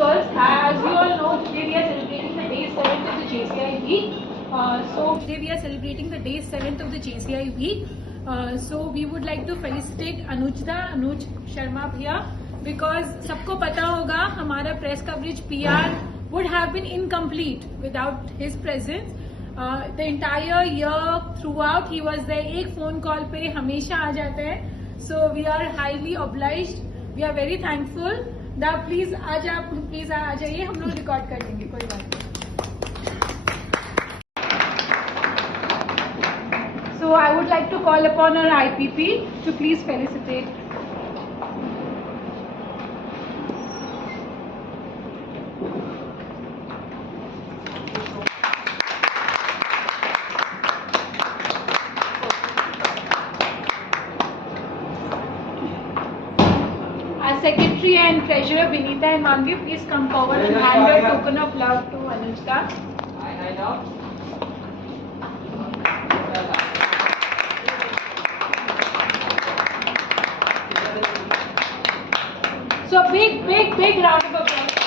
girls, as you all know, today we are celebrating the day 7th of the JCI week. Today we are celebrating the day 7th of the JCI week. So we would like to felicitate Anuj Sharma bhaiya, because सबको पता होगा हमारा press coverage PR would have been incomplete without his presence. The entire year throughout he was there. एक phone call पे हमेशा आ जाते हैं. So we are highly obliged. We are very thankful. Now please आज आप प्लीज आ जाइए, हम लोग रिकॉर्ड कर लेंगे, कोई बात नहीं. So I would like to call upon our IPP to please felicitate. Our Secretary and Treasurer Vinita and Manvi, please come forward and hand a token of love to Anuj. So big round of applause.